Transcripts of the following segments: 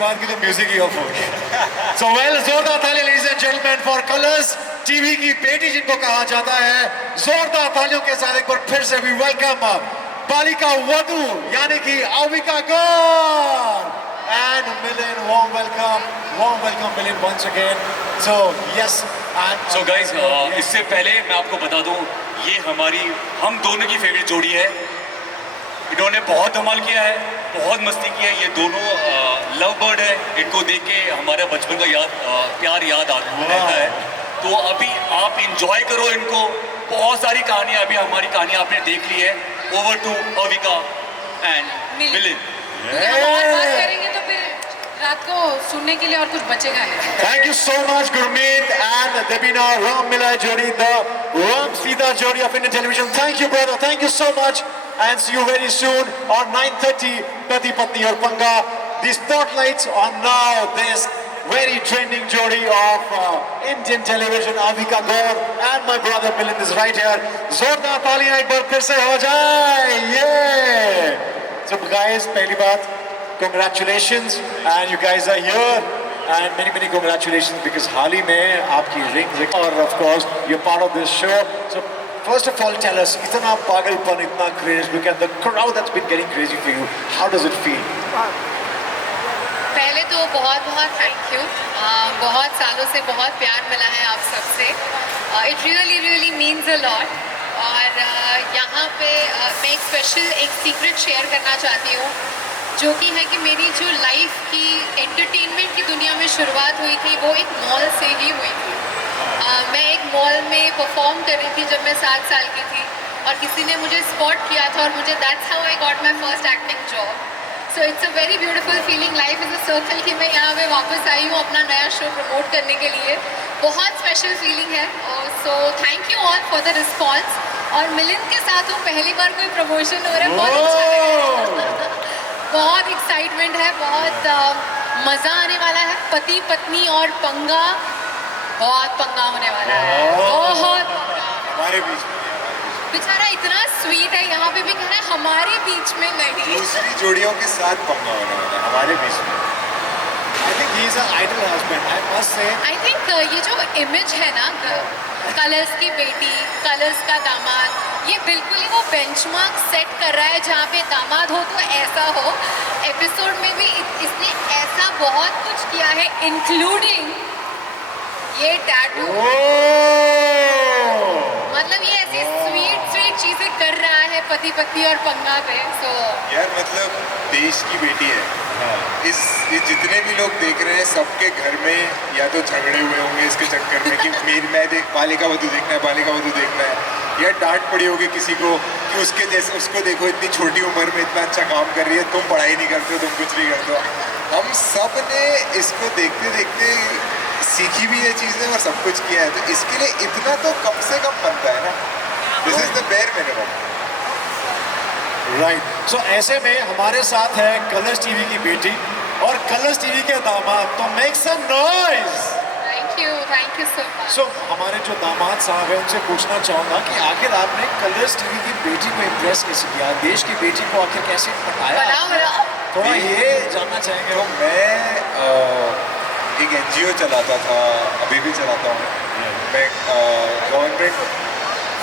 बात की तो म्यूजिक ही ऑफ हो गया। So well, जोरदार तालियां ladies and gentlemen for Colors TV की बेटी जिनको कहा जाता है। जोरदार तालियों के साथ एक बार फिर से भी वेलकम बालिका वधू यानी कि अविका गौर and Milind, warm welcome Milind once again. So yes, and So guys, इससे पहले मैं आपको बता दूं, ये हम दोनों की फेवरेट जोड़ी है। इन्होंने बहुत धमाल किया है, बहुत मस्ती किया है। ये दोनों लव बर्ड है। इनको देख के हमारा बचपन का प्यार याद आता रहता है। तो अभी आप इंजॉय करो इनको। बहुत सारी कहानियां, अभी हमारी कहानियां आपने देख ली है। Over to Avika and Milind. हम और बात करेंगे तो फिर रात को सुनने के लिए और कुछ बचेगा नहीं। Thank you so much, Gurmeet and Debina Ram Mila Jodi, the Ram Sita Jodi of Indian television. Thank you, brother. Thank you so much, and see you very soon on 9:30. Pati Patni aur Panga. The spotlights on now this very trending Jodi of Indian television, Avika Gaur and my brother Milind is right here. Zordar तालियां एक बार फिर से हो जाए. Yeah. So guys, पहली बात, congratulations, and you guys are here, and many congratulations because हाल ही में आपकी ring और of course you're part of this show. So first of all, tell us, इतना पागलपन, इतना craze, look at the crowd that's been getting crazy for you. How does it feel? पहले तो बहुत thank you. बहुत सालों से बहुत प्यार मिला है आप सबसे। It really means a lot. और यहाँ पे मैं एक सीक्रेट शेयर करना चाहती हूँ, जो कि है कि मेरी जो लाइफ की एंटरटेनमेंट की दुनिया में शुरुआत हुई थी वो एक मॉल से ही हुई थी। मैं एक मॉल में परफॉर्म कर रही थी जब मैं 7 साल की थी, और किसी ने मुझे स्पॉट किया था और मुझे that's how I got my first acting job. So it's a very beautiful feeling. Life is a circle कि मैं यहाँ पे वापस आई हूँ अपना नया शो प्रमोट करने के लिए। बहुत स्पेशल फीलिंग है। So thank you all for the response. और मिलिंद के साथ हूँ, पहली बार कोई प्रमोशन हो रहा है, बहुत अच्छा लग रहा है। बहुत एक्साइटमेंट है, बहुत मज़ा आने वाला है। पति पत्नी और पंगा, बहुत पंगा होने वाला है, बहुत। हमारे बीच में बेचारा इतना स्वीट है, यहाँ पे भी कह रहा है हमारे बीच में नहीं। दूसरी जोड़ियों के साथ पंगा होने वाला है हमारे बीच में। I think he is an ideal husband, I must say. I think ये जो इमेज है ना, कलर्स की बेटी, कलर्स का दामाद, ये बिल्कुल ही वो बेंचमार्क सेट कर रहा है। जहाँ पे दामाद हो तो ऐसा हो। एपिसोड में भी इसने ऐसा बहुत कुछ किया है, इंक्लूडिंग ये टैटू। मतलब ये ऐसी स्वीट चीजें कर रहा है पति पत्नी और पंगा पे। सो यार मतलब देश की बेटी है। ये जितने भी लोग देख रहे हैं, सबके घर में या तो झगड़े हुए होंगे इसके चक्कर में कि बालिका वधू देखना है, या डांट पड़ी होगी किसी को कि उसके जैसे उसको देखो, इतनी छोटी उम्र में इतना अच्छा काम कर रही है, तुम पढ़ाई नहीं करते हो, तुम कुछ नहीं करते हो। हम सब ने इसको देखते देखते सीखी भी ये चीज़ें और सब कुछ किया है, तो इसके लिए इतना तो कम से कम बनता है ना। This is the bare minimum. Right. So ऐसे में हमारे साथ है कलर्स टीवी की बेटी और कलर्स टीवी के दामाद, तो make some noise. Thank you so much. So हमारे जो दामाद साहब हैं उनसे पूछना चाहूँगा कि आखिर आपने कलर्स टीवी की बेटी को इम्प्रेस कैसे किया, देश की बेटी को आखिर कैसे पटाया, थोड़ा ये जानना चाहेंगे। तो मैं एक NGO चलाता था, अभी भी चलाता हूँ।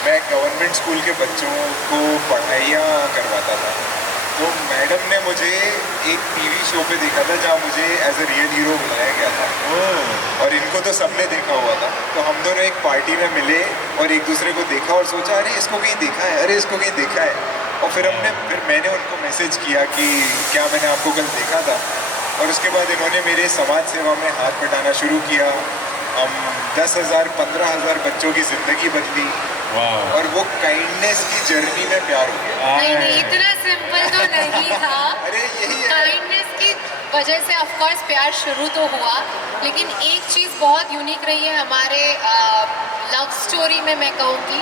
मैं गवर्नमेंट स्कूल के बच्चों को पढ़ाइयाँ करवाता था। तो मैडम ने मुझे एक टीवी शो पे देखा था जहाँ मुझे एज अ रियल हीरो बुलाया गया था। और इनको तो सबने देखा हुआ था। तो हम दोनों एक पार्टी में मिले और एक दूसरे को देखा और सोचा अरे इसको कहीं देखा है, अरे इसको कहीं देखा है। और फिर मैंने उनको मैसेज किया कि क्या मैंने आपको कल देखा था। और उसके बाद इन्होंने मेरे समाज सेवा में हाथ बटाना शुरू किया। हम 10,000 15,000 बच्चों की ज़िंदगी बदली। और वो काइंडनेस की जर्नी में प्यार हो गया। नहीं, इतना सिंपल तो नहीं था। अरे यही है। काइंडनेस की वजह से ऑफ कोर्स प्यार शुरू तो हुआ, लेकिन एक चीज़ बहुत यूनिक रही है हमारे लव स्टोरी में। मैं कहूँगी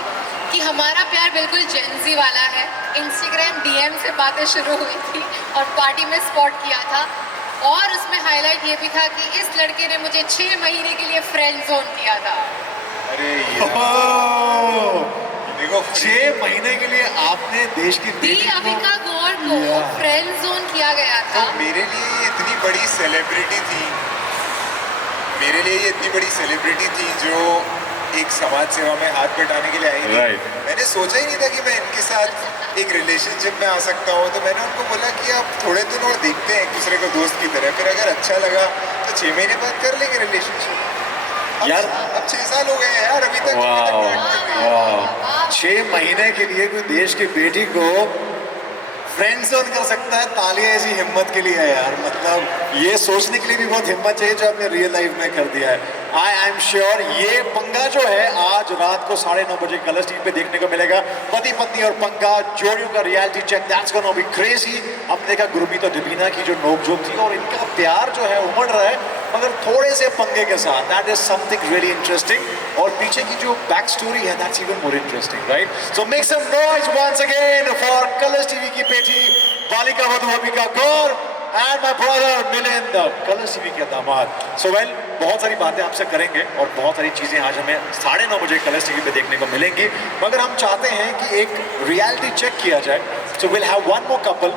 कि हमारा प्यार बिल्कुल जेंजी वाला है। इंस्टाग्राम DM से बातें शुरू हुई थी और पार्टी में स्पॉट किया था। और उसमें हाईलाइट ये भी था कि इस लड़के ने मुझे 6 महीने के लिए फ्रेंड जोन किया था। अरे देखो उनको 6 महीने के लिए आपने देश की दी बेटी को अविका गौर को Yeah. फ्रेंड जोन किया गया तो था। मेरे लिए ये इतनी बड़ी सेलिब्रिटी थी, मेरे लिए ये इतनी बड़ी सेलिब्रिटी थी जो एक समाज सेवा में हाथ बटाने के लिए आई थी। Right. मैंने सोचा ही नहीं था कि मैं इनके साथ एक रिलेशनशिप में आ सकता हूँ, तो मैंने उनको बोला कि आप थोड़े दिन और देखते हैं एक दूसरे को दोस्त की तरह, फिर अगर अच्छा लगा तो 6 महीने बाद कर लेंगे रिलेशनशिप। यार- अब 6 साल हो गए हैं यार, अभी तक वाह 6 महीने के लिए कोई देश की बेटी को फ्रेंड जोन कर सकता है, तालियां ऐसी हिम्मत के लिए है यार। मतलब ये सोचने के लिए भी बहुत हिम्मत चाहिए जो आपने रियल लाइफ में कर दिया है। आई एम श्योर ये पंगा जो है आज रात को 9:30 बजे कलर्स टीवी पे देखने को मिलेगा। पति पत्नी और पंगा जोड़ियों का reality check, that's gonna be crazy. हमने देखा गुरमीत और डिबीना की जो नोकझोंक थी और इनका प्यार जो है उमड़ रहा है, मगर थोड़े से पंगे के साथ। That is something really interesting. और पीछे की जो बैक स्टोरी है that's even more interesting, right? So make some noise once again for Colors TV की बेटी Balika Vadhu Avika Gaur and my brother Milind, Colors TV के दामाद। सो वेल, बहुत सारी बातें आपसे करेंगे और बहुत सारी चीजें आज हमें 9:30 बजे कलर्स टीवी पे देखने को मिलेंगी, मगर हम चाहते हैं कि एक रियलिटी चेक किया जाए। So will have one more couple.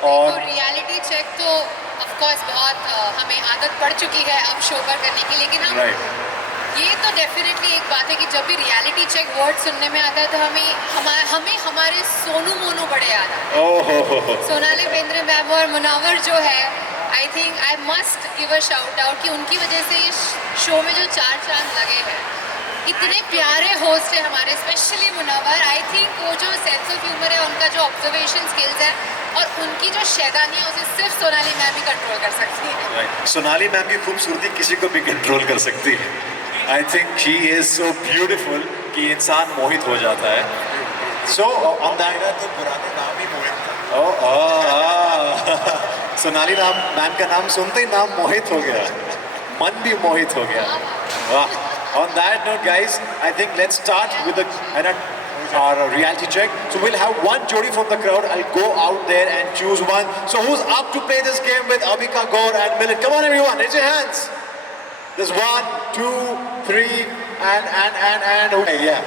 तो और रियलिटी चेक तो ऑफ कोर्स बहुत हमें आदत पड़ चुकी है अब शो पर करने की, लेकिन हम राइट, ये तो डेफिनेटली एक बात है कि जब भी रियलिटी चेक वर्ड सुनने में आता है तो हमें हमारे सोनू मोनू बड़े याद आते ओह हो। हैं। सोनाली बेंद्रे मैम और मुनावर जो है, I think I must give a shout out कि उनकी वजह से इस शो में जो 4 चांद लगे हैं। इतने प्यारे होस्ट है हमारे, स्पेशली मुनावर। आई थिंक वो जो सेंस ऑफ ह्यूमर है, उनका जो ऑब्जर्वेशन स्किल्स है और उनकी जो शैतानी है, उसे सिर्फ सोनाली मैम ही कंट्रोल कर सकती है। Right. सोनाली मैम की खूबसूरती किसी को भी कंट्रोल कर सकती है। I think she is so beautiful कि इंसान मोहित हो जाता है। सो ऑन दैट मेरा तो पुराना नाम ही मोहित था। सोनाली मैम का नाम सुनते ही नाम मोहित हो गया, मन भी मोहित हो गया। वाह। On that note, guys, I think let's start with our reality check. So we'll have one jodi from the crowd. I'll go out there and choose one. So who's up to play this game with Avika Gaur and Milind? Come on, everyone, raise your hands. There's 1, 2, 3, and okay, yeah.